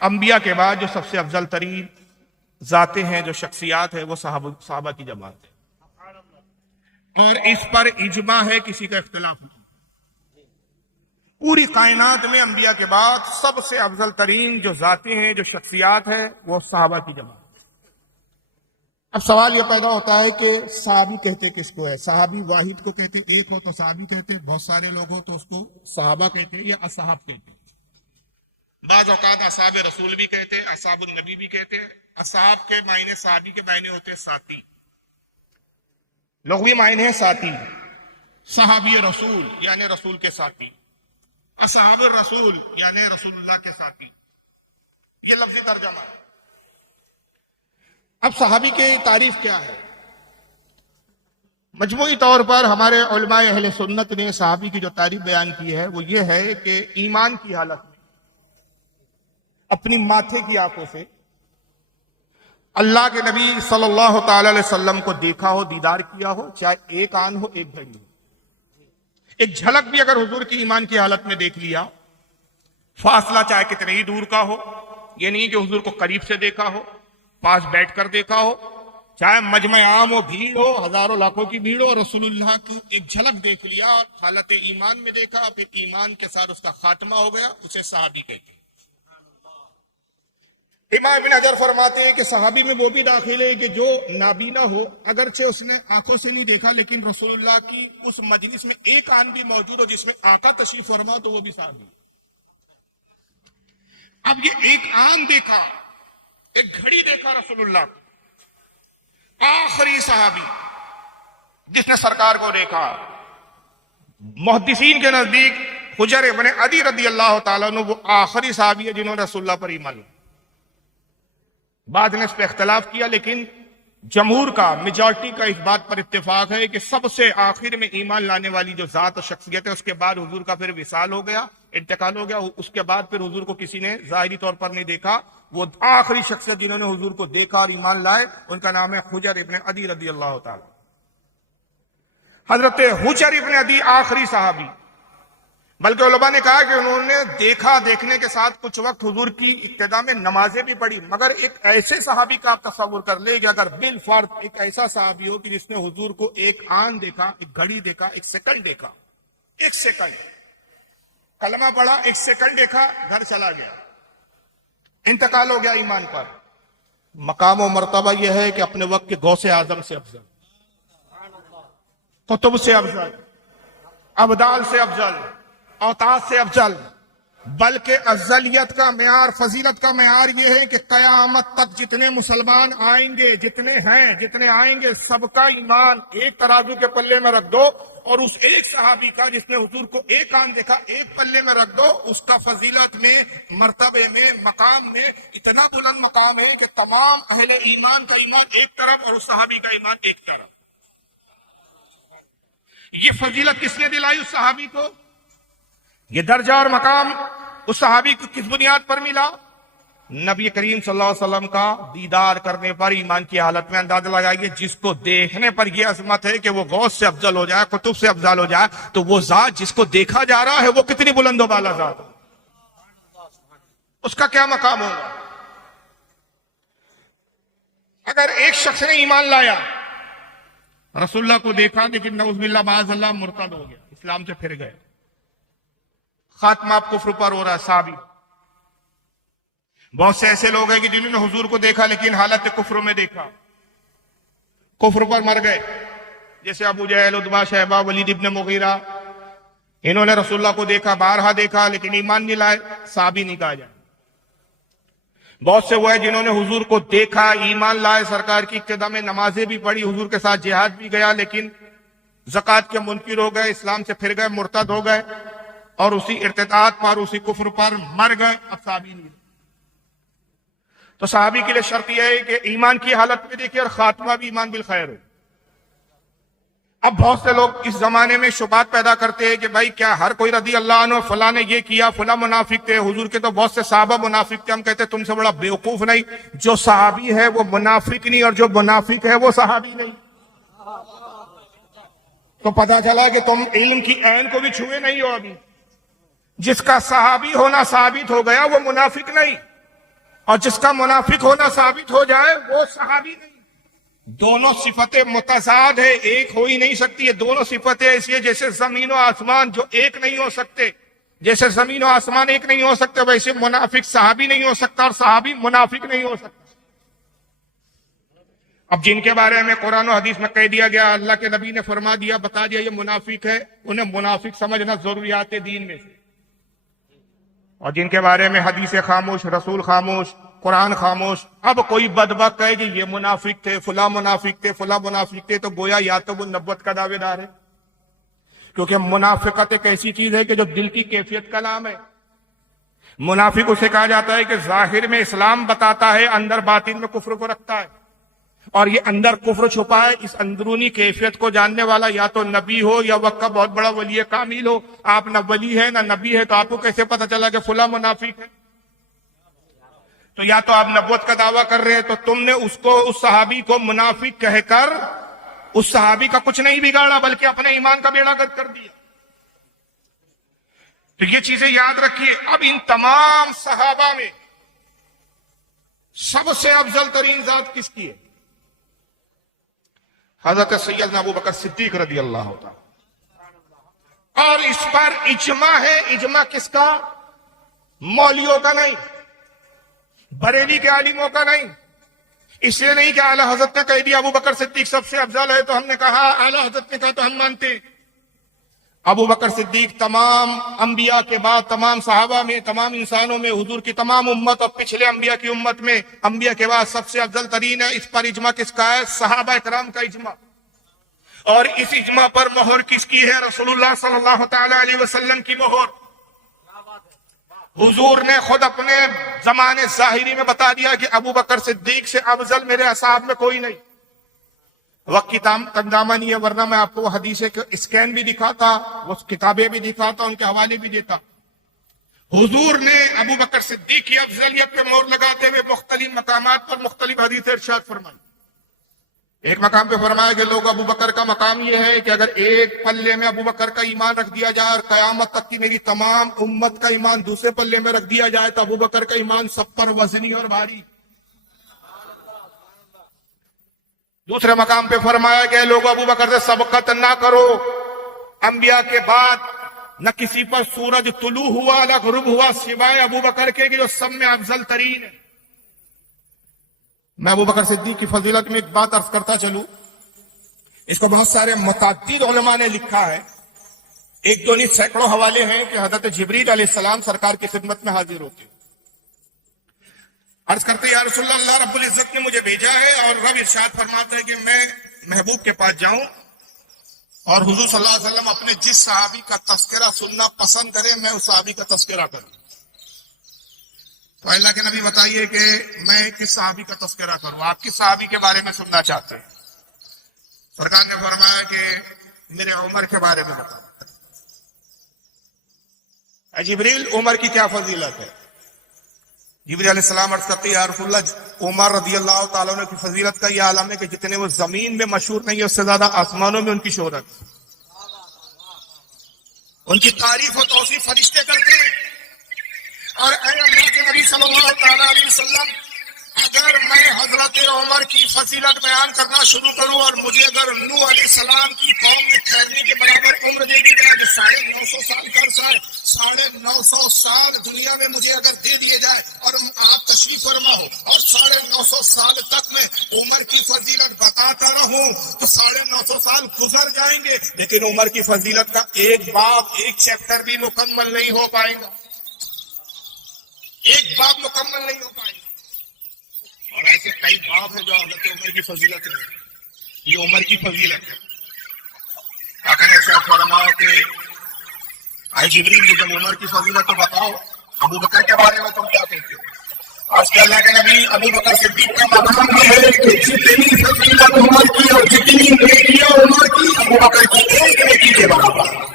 انبیاء کے بعد جو سب سے افضل ترین ذاتیں ہیں، جو شخصیات ہیں، وہ صحابہ کی جماعت ہے، اور اس پر اجماع ہے، کسی کا اختلاف نہیں۔ پوری کائنات میں انبیاء کے بعد سب سے افضل ترین جو ذاتیں ہیں، جو شخصیات ہیں، وہ صحابہ کی جماعت۔ اب سوال یہ پیدا ہوتا ہے کہ صحابی کہتے کس کو ہے؟ صحابی واحد کو کہتے، ایک ہو تو صحابی کہتے، بہت سارے لوگ ہو تو اس کو صحابہ کہتے یا اصحاب کہتے۔ بعض اوقات اصحاب رسول بھی کہتے، اصحاب النبی بھی کہتے۔ اصحاب کے معنی، صحابی کے معنی ہوتے ساتھی، لغوی معنی ہے ساتھی۔ صحابی رسول یعنی رسول کے ساتھی، اصحاب الرسول یعنی رسول اللہ کے ساتھی، یہ لفظی ترجمہ ہے۔ اب صحابی کی تعریف کیا ہے؟ مجموعی طور پر ہمارے علماء اہل سنت نے صحابی کی جو تعریف بیان کی ہے وہ یہ ہے کہ ایمان کی حالت میں اپنی ماتھے کی آنکھوں سے اللہ کے نبی صلی اللہ تعالی علیہ وسلم کو دیکھا ہو، دیدار کیا ہو، چاہے ایک آن ہو، ایک گھڑی ہو، ایک جھلک بھی اگر حضور کی ایمان کی حالت میں دیکھ لیا، فاصلہ چاہے کتنے ہی دور کا ہو، یہ نہیں کہ حضور کو قریب سے دیکھا ہو، پاس بیٹھ کر دیکھا ہو، چاہے مجمع عام ہو، بھیڑ ہو، ہزاروں لاکھوں کی بھیڑ ہو، رسول اللہ کو ایک جھلک دیکھ لیا، حالت ایمان میں دیکھا، پھر ایمان کے ساتھ اس کا خاتمہ ہو گیا، اسے صحابی کہتے ہیں۔ امام ابن حجر فرماتے ہیں کہ صحابی میں وہ بھی داخل ہے کہ جو نابینا ہو، اگرچہ اس نے آنکھوں سے نہیں دیکھا لیکن رسول اللہ کی اس مجلس میں ایک آن بھی موجود ہو جس میں آقا تشریف فرما، تو وہ بھی صحابی۔ اب یہ ایک آن دیکھا، ایک گھڑی دیکھا رسول اللہ، آخری صحابی جس نے سرکار کو دیکھا، محدثین کے نزدیک حجر ابن عدی رضی اللہ تعالیٰ عنہ وہ آخری صحابی ہے جنہوں نے رسول اللہ پر ایمان لایا۔ بعد نے اس پہ اختلاف کیا، لیکن جمہور کا، میجارٹی کا اس بات پر اتفاق ہے کہ سب سے آخر میں ایمان لانے والی جو ذات و شخصیت ہے، اس کے بعد حضور کا پھر وصال ہو گیا، انتقال ہو گیا، اس کے بعد پھر حضور کو کسی نے ظاہری طور پر نہیں دیکھا۔ وہ آخری شخصیت جنہوں نے حضور کو دیکھا اور ایمان لائے، ان کا نام ہے حجر ابن عدی رضی اللہ تعالی۔ حضرت حجر ابن عدی آخری صحابی، بلکہ علماء نے کہا کہ انہوں نے دیکھا، دیکھنے کے ساتھ کچھ وقت حضور کی ابتدا میں نمازیں بھی پڑھی، مگر ایک ایسے صحابی کا آپ تصور کر لیں کہ اگر بالفرض ایک ایسا صحابی ہو کہ جس نے حضور کو ایک آن دیکھا، ایک گھڑی دیکھا، ایک سیکنڈ دیکھا، ایک سیکنڈ کلمہ پڑھا، ایک سیکنڈ دیکھا، گھر چلا گیا، انتقال ہو گیا ایمان پر، مقام و مرتبہ یہ ہے کہ اپنے وقت کے غوث اعظم سے افضل، قطب سے افضل، ابدال سے افضل، اوتاد سے افضل، بلکہ افضلیت کا معیار، فضیلت کا معیار یہ ہے کہ قیامت تک جتنے مسلمان آئیں گے، جتنے ہیں، جتنے آئیں گے، سب کا ایمان ایک ترازو کے پلے میں رکھ دو، اور اس ایک صحابی کا جس نے حضور کو ایک آن دیکھا ایک پلے میں رکھ دو، اس کا فضیلت میں، مرتبے میں، مقام میں اتنا بلند مقام ہے کہ تمام اہل ایمان کا ایمان ایک طرف اور اس صحابی کا ایمان ایک طرف۔ یہ فضیلت کس نے دلائی اس صحابی کو؟ یہ درجہ اور مقام اس صحابی کو کس بنیاد پر ملا؟ نبی کریم صلی اللہ علیہ وسلم کا دیدار کرنے پر ایمان کی حالت میں۔ اندازہ لگائیے، جس کو دیکھنے پر یہ عظمت ہے کہ وہ غوث سے افضل ہو جائے، قطب سے افضل ہو جائے، تو وہ ذات جس کو دیکھا جا رہا ہے وہ کتنی بلند و بالا ذات ہے، اس کا کیا مقام ہوگا؟ اگر ایک شخص نے ایمان لایا، رسول اللہ کو دیکھا، لیکن نعوذ باللہ معاذ اللہ مرتد ہو گیا، اسلام سے پھر گئے، خاتمہ اب کفر پر ہو رہا ہے، صحابی۔ بہت سے ایسے لوگ ہیں کہ جنہوں نے حضور کو دیکھا لیکن حالت کفر میں دیکھا، کفر پر مر گئے، جیسے ابو جہل، عتبہ، شیبہ، ولید ابن مغیرہ، انہوں نے رسول اللہ کو دیکھا، بارہا دیکھا، لیکن ایمان نہیں لائے، صحابی نہیں کہا جائے۔ بہت سے وہ ہیں جنہوں نے حضور کو دیکھا، ایمان لائے، سرکار کی ابتدا میں نمازیں بھی پڑھی، حضور کے ساتھ جہاد بھی گیا، لیکن زکوٰۃ کے منکر ہو گئے، اسلام سے پھر گئے، مرتد ہو گئے، اور اسی ارتداد پر، اسی کفر پر مر گئے، اب صحابی نہیں۔ تو صحابی کے لیے شرط یہ ہے کہ ایمان کی حالت میں دیکھیں اور خاتمہ بھی ایمان بالخیر ہو۔ اب بہت سے لوگ اس زمانے میں شبہات پیدا کرتے ہیں کہ بھائی کیا ہر کوئی رضی اللہ عنہ فلاں نے یہ کیا، فلاں منافق تھے، حضور کے تو بہت سے صحابہ منافق تھے۔ ہم کہتے ہیں تم سے بڑا بیوقوف نہیں، جو صحابی ہے وہ منافق نہیں، اور جو منافق ہے وہ صحابی نہیں۔ تو پتہ چلا کہ تم علم کی عین کو بھی چھوئے نہیں ہو ابھی۔ جس کا صحابی ہونا ثابت ہو گیا وہ منافق نہیں، اور جس کا منافق ہونا ثابت ہو جائے وہ صحابی نہیں. دونوں صفتیں متضاد ہے، ایک ہو ہی نہیں سکتی. یہ دونوں صفتیں ایسی ہیں جیسے زمین و آسمان جو ایک نہیں ہو سکتے. جیسے زمین و آسمان ایک نہیں ہو سکتے ویسے منافق صحابی نہیں ہو سکتا اور صحابی منافق نہیں ہو سکتا. اب جن کے بارے میں قرآن و حدیث میں کہہ دیا گیا، اللہ کے نبی نے فرما دیا، بتا دیا یہ منافق ہے، انہیں منافق سمجھنا ضروریات دین میں سے. اور جن کے بارے میں حدیث خاموش، رسول خاموش، قرآن خاموش. اب کوئی بدبخت کہے کہ یہ منافق تھے، فلاں منافق تھے، فلاں منافق تھے، تو گویا یا تو وہ نبوت کا دعوے دار ہے، کیونکہ منافقت ایک ایسی چیز ہے کہ جو دل کی کیفیت کا نام ہے. منافق اسے کہا جاتا ہے کہ ظاہر میں اسلام بتاتا ہے، اندر باطن میں کفر کو رکھتا ہے. اور یہ اندر کفر چھپا ہے، اس اندرونی کیفیت کو جاننے والا یا تو نبی ہو یا وقت کا بہت بڑا ولی کامل ہو. آپ نہ ولی ہے نہ نبی ہے، تو آپ کو کیسے پتا چلا کہ فلاں منافق ہے؟ تو یا تو آپ نبوت کا دعویٰ کر رہے ہیں تو تم نے اس صحابی کو منافق کہہ کر اس صحابی کا کچھ نہیں بگاڑا بلکہ اپنے ایمان کا بیڑا گرک کر دیا. تو یہ چیزیں یاد رکھیے. اب ان تمام صحابہ میں سب سے افضل ترین ذات کس کی ہے؟ حضرت سیدنا ابو بکر صدیق رضی اللہ عنہ. اور اس پر اجماع ہے. اجماع کس کا؟ مولویوں کا نہیں، بریلی کے عالموں کا نہیں. اس لیے نہیں کہ اعلی حضرت نے کہہ دیا ابو بکر صدیق سب سے افضل ہے تو ہم نے کہا، اعلی حضرت نے کہا تو ہم مانتے. ابو بکر صدیق تمام انبیاء کے بعد، تمام صحابہ میں، تمام انسانوں میں، حضور کی تمام امت اور پچھلے انبیاء کی امت میں انبیاء کے بعد سب سے افضل ترین ہے. اس پر اجماع کس کا ہے؟ صحابہ کرام کا اجماع. اور اس اجماع پر مہر کس کی ہے؟ رسول اللہ صلی اللہ تعالی علیہ وسلم کی مہر. حضور نے خود اپنے زمانے ظاہری میں بتا دیا کہ ابو بکر صدیق سے افضل میرے اصحاب میں کوئی نہیں. وقت کی تنگامہ نہیں ہے، ورنہ میں آپ کو وہ حدیث کے اسکین بھی دکھاتا، وہ کتابیں بھی دکھاتا، ان کے حوالے بھی دیتا. حضور نے ابو بکر صدیق کی افضلیت پہ مہر لگاتے ہوئے مختلف مقامات پر مختلف حدیث ارشاد فرمائی. ایک مقام پہ فرمایا کہ لوگ ابو بکر کا مقام یہ ہے کہ اگر ایک پلے میں ابو بکر کا ایمان رکھ دیا جائے اور قیامت تک کی میری تمام امت کا ایمان دوسرے پلے میں رکھ دیا جائے تو ابو بکر کا ایمان سب پر وزنی اور بھاری. دوسرے مقام پہ فرمایا کہ لوگ ابو بکر سے سبقت نہ کرو، انبیاء کے بعد نہ کسی پر سورج طلوع ہوا نہ غروب ہوا سوائے ابو بکر کے، کہ جو سب میں افضل ترین ہے. میں ابو بکر صدیق کی فضیلت میں ایک بات عرض کرتا چلوں. اس کو بہت سارے متعدد علماء نے لکھا ہے، ایک دو نہیں سینکڑوں حوالے ہیں کہ حضرت جبریل علیہ السلام سرکار کی خدمت میں حاضر ہوتے. عرض کرتے یا رسول اللہ رب العزت نے مجھے بھیجا ہے اور رب ارشاد فرماتا ہے کہ میں محبوب کے پاس جاؤں اور حضور صلی اللہ علیہ وسلم اپنے جس صحابی کا تذکرہ سننا پسند کریں میں اس صحابی کا تذکرہ کروں. تو اللہ کے نبی بتائیے کہ میں کس صحابی کا تذکرہ کروں، آپ کس صحابی کے بارے میں سننا چاہتے ہیں؟ سرکار نے فرمایا کہ میرے عمر کے بارے میں بتاؤ. اے جبریل عمر کی کیا فضیلت ہے؟ جبریل علیہ السلام عرض کرتے یا رسول اللہ عمر رضی اللہ تعالیٰ عنہ کی فضیلت کا یہ عالم ہے کہ جتنے وہ زمین میں مشہور نہیں ہے اس سے زیادہ آسمانوں میں ان کی شہرت، ان کی تعریف و توصیف فرشتے کرتے ہیں. اور اے اللہ کے نبی صلی اللہ تعالیٰ علیہ وسلم اگر میں حضرت عمر کی فضیلت بیان کرنا شروع کروں اور مجھے اگر نوح علیہ السلام کی قوم میں ٹھہرنے کے برابر عمر دے دی جائے جو 950 سال کا عرصہ ہے، 950 سال دنیا میں مجھے اگر دے دیے جائے اور آپ تشریف فرما ہو اور 950 سال تک میں عمر کی فضیلت بتاتا رہوں تو 950 سال گزر جائیں گے لیکن عمر کی فضیلت کا ایک باب ایک چیپٹر بھی مکمل نہیں ہو پائے گا، ایک باب مکمل نہیں ہو پائے گا. اور ایسے کئی باب ہیں جو حضرت عمر کی فضیلت ہے، یہ عمر کی فضیلت ہے. آقا نے ارشاد فرمایا کہ اے جبریل جب عمر کی فضیلت تو بتاؤ ابو بکر کے بارے میں تم کیا کہتے ہو؟ آج کے اللہ کے نبی ابو بکر صدیق کا مقام یہ ہے کہ جتنی فضیلت عمر کی اور جتنی نیکیاں عمر کی ابو بکر کی ایک نیکی کے برابر.